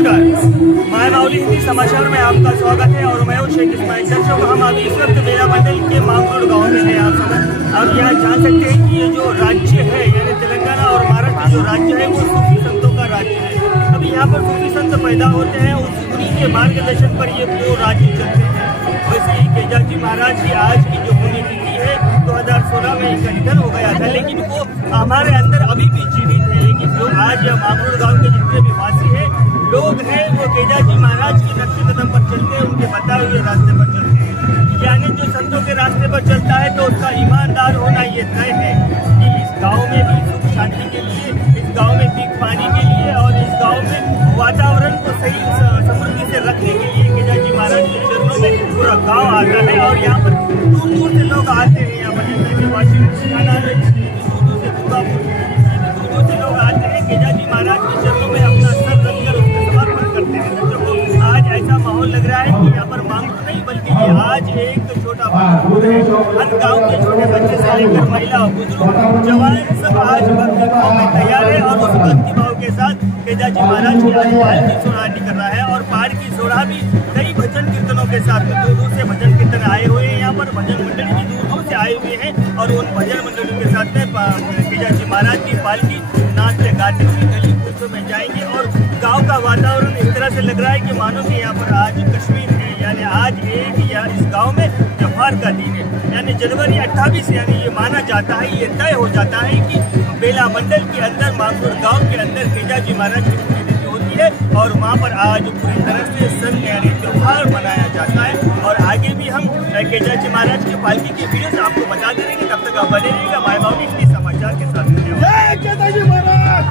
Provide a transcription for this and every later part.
नमस्कार, माय माउली हिंदी समाचार में आपका स्वागत है और मैं हूं शेख इस्माइल। दर्शकों, हम अभी इस वक्त मेरा मंडल के मांगरोड गांव में हैं। आप यहाँ जान सकते हैं कि ये जो राज्य है यानी तेलंगाना और महाराष्ट्र जो राज्य है वो सूफी संतों का राज्य है। अभी यहाँ पर सूफी संत पैदा होते हैं, उन्हीं के मार्गदर्शन पर ये वो राज्य चलते हैं। वैसे ही केजाजी महाराज की आज की जो पुण्यतिथि है 2016 में इनका निधन हो गया था, लेकिन वो हमारे अंदर अभी भी जीवित है। लेकिन जो आज मांगरोड गाँव के जितने भी वासी है लोग हैं वो केजाजी महाराज के नक्शे कदम पर चलते हैं, उनके बताए हुए रास्ते पर चलते हैं। यानी जो संतों के रास्ते पर चलता है तो उसका ईमानदार होना ये तय है कि इस गांव में भी सुख शांति के लिए, इस गांव में पीक पानी के लिए और इस गांव में वातावरण को सही समृद्धि से रखने के लिए केजाजी महाराज के चरणों में पूरा गाँव आता है। और यहाँ पर दूर दूर से लोग आते हैं, यहाँ पर दूर से लोग आते हैं केजाजी महाराज के चरणों में अपना सर रखकर उसके समर्पण करते हैं। तो आज ऐसा माहौल लग रहा है कि यहाँ पर मांगरोड नहीं बल्कि ये आज एक छोटा मांगरोड है। हर गाँव के छोटे बच्चे से लेकर महिला बुजुर्ग जवान सब आज भक्ति भाव में तैयार है और उस भक्ति भाव के साथ केजाजी महाराज की आज पालकी सोहरानी कर रहा है। और पालकी सोहरा भी कई भजन कीर्तनों के साथ दूर दूर से भजन कीर्तन आए हुए हैं। यहाँ पर भजन मंडली भी दूर दूर से आए हुए हैं और उन भजन मंडलियों के साथ में केजाजी महाराज की पालकी नाचते गाते हुए गली कूचों में जाएंगे। और गांव का वातावरण इस तरह से लग रहा है कि मानो कि यहाँ पर आज कश्मीर है, यानी आज इस गांव में त्योहार का दिन है। यानी जनवरी 28 यानी ये माना जाता है, ये तय हो जाता है कि बेला मंडल के अंदर मांगरोड गांव के अंदर केजाजी महाराज की पुण्यतिथि होती है और वहाँ पर आज पूरी तरह से संग यानी त्योहार मनाया जाता है। और आगे भी हम केजाजी महाराज की पालकी की वीडियोस आपको बताते रहेंगे। तब तक आप बने रहिएगा माय माउली हिंदी समाचार के साथ। जय केजाजी महाराज।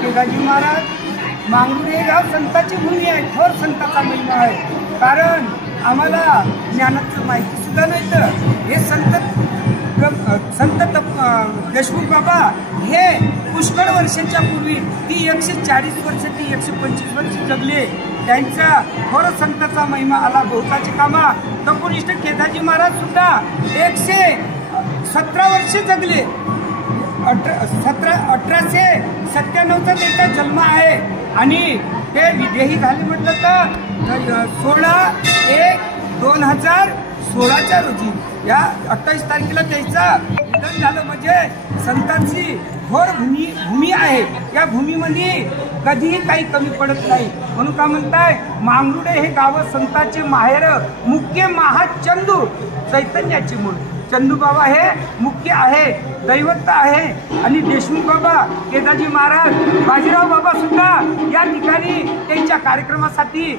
केजाजी महाराज मांगरोड हे गाव संतांची भूमी आहे, थोर संतांचा महिमा आहे। कारण आम्हाला ज्ञानाचं माहिती सुद्धा नाही तर हे संत देशमुख बाबा हे पुष्कळ वर्षांच्या पूर्वी ती 140 वर्ष ती 125 वर्ष जगले। त्यांचा थोर संतांचा महिमा आला बहुताची कामा। तपोनिष्ठ केजाजी महाराज सुद्धा 117 वर्ष जगले। 1897 त्यांचा जन्म आहे आणि ते विदेही झाले म्हटलं तर 16/1/2016 रोजी या 28 तारखेला त्याचं निधन झालं। म्हणजे संतांची घोर भूमी आहे, या भूमीमध्ये कधीही काही कमी पडत नाही। म्हणून का म्हणताय मांगरोड हे गाव संतांचे माहेर, मुख्य महाचंदू चैतन्याचे मूळ। चंदू बाबा हे मुख्य आहे, दैवत आहे। आणि देशमुख बाबा केजाजी महाराज बाजीराव बाबा सुद्धा या ठिकाणी त्यांच्या कार्यक्रमासाठी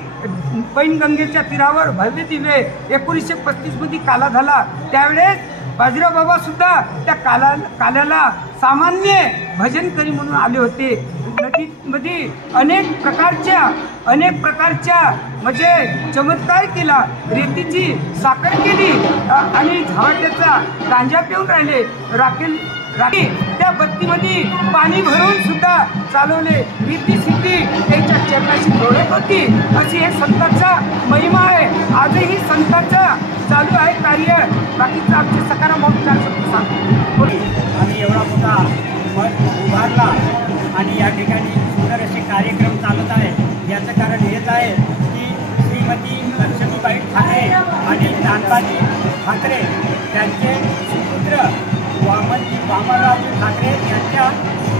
पैनगंगेच्या तीरावर भव्य दिवे 1935 मध्ये काला झाला। त्यावेळेस बाजीराव बाबा सुद्धा त्या काल्याला सामान्य भजनकरी म्हणून आले होते। नदीमध्ये अनेक प्रकारच्या म्हणजे चमत्कार केला, रेतीची साखर केली आणि झावट्याचा गांजा पिऊन राहिले। त्या बत्तीमध्ये पाणी भरून सुद्धा चालवले। रीती सिद्धी त्यांच्या चरणाशी जोडत होती, अशी हे संतांचा महिमा आहे। आजही संतांचा चालू आहे कार्य। बाकीचं आमचे सकारात्मक विचार सांगतो। आम्ही एवढा मोठा मठ उभारला आणि या ठिकाणी सुंदर असे कार्यक्रम चालत आहे। याचं कारण हेच आहे की श्रीमती लक्ष्मीबाई ठाकरे आणि नानबाजी ठाकरे त्यांचे सुपुत्र वामनराव ठाकरे यांच्या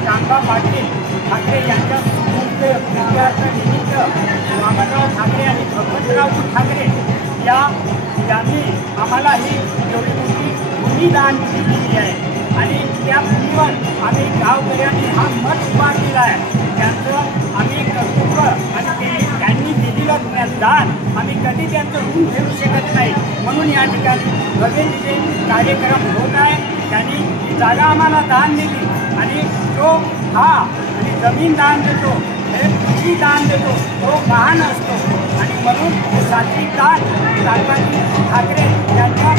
कांबा पाटील ठाकरे यांच्या विद्यार्थ्यानिमित्त वामनराव ठाकरे आणि भगवंतराव ठाकरे या ज्यांनी आम्हाला ही एवढी मोठी भूमी दान दिलेली आहे आणि त्या भूमीवर आम्ही गावकऱ्यांनी हा मठ उभा केला आहे. त्यांचं आम्ही कर्तृत्व आणि त्यांनी दिलेलं दान आम्ही कधी त्यांचं ऋण फेडू शकत नाही. म्हणून या ठिकाणी भव्य तिथे कार्यक्रम होत आहे. त्यांनी ही जागा आम्हाला दान दिली आणि जो हा आणि जमीन दान देतो, हे पृथ्वी दान देतो, तो महान असतो. आणि म्हणून हे सात्विक दान लालबाजी ठाकरे यांच्या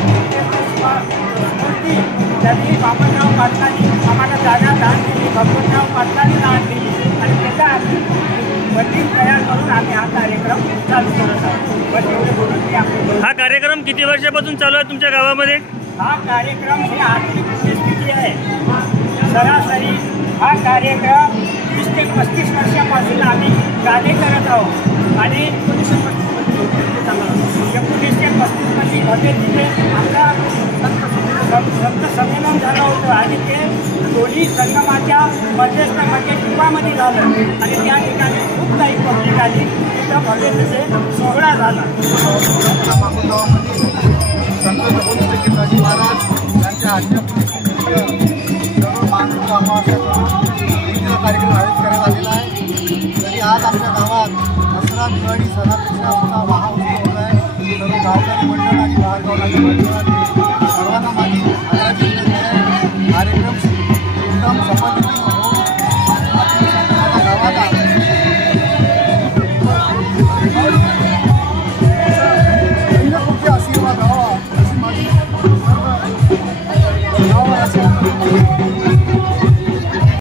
स्मृती त्यांनी बापटराव पाटलांनी आम्हाला जागा दान दिली, भगवंतराव पाटलांनी दान दिली आणि त्याचा आम्ही मंदिर तयार करून आम्ही हा कार्यक्रम चालू करत आहोत. बस एवढे बोलून मी आपले हा कार्यक्रम किती वर्षापासून चालू आहे तुमच्या गावामध्ये? हा कार्यक्रम ही आर्थिक परिस्थिती आहे. सरासरी हा कार्यक्रम 30 ते 35 वर्षापासून आम्ही गाणे करत आहोत आणि 1935 मध्ये भव्य तिथे आमचा संत संमेलन झालं होतं आणि ते दोन्ही संगमाच्या मध्यस्थामध्ये कुपामध्ये झालं आणि त्या ठिकाणी खूप काही पब्लिक आली. तिथं भव्य तिथे सोहळा झाला. संत जगोदर केदाजी महाराज यांच्या आज्ञापूर्वक सर्व मानसिक अमावस्या करून कार्यक्रम आयोजित करण्यात आलेला आहे. तरी आज आमच्या गावात दसरा दिवाळी सणापेक्षा मोठा महाउत्सव होत आहे. सर्व गावकरी मंडळ आणि बाहेरगावच्या मंडळांनी सर्वांना माझी आदरांजली देत आहे. कार्यक्रम एकदम सफल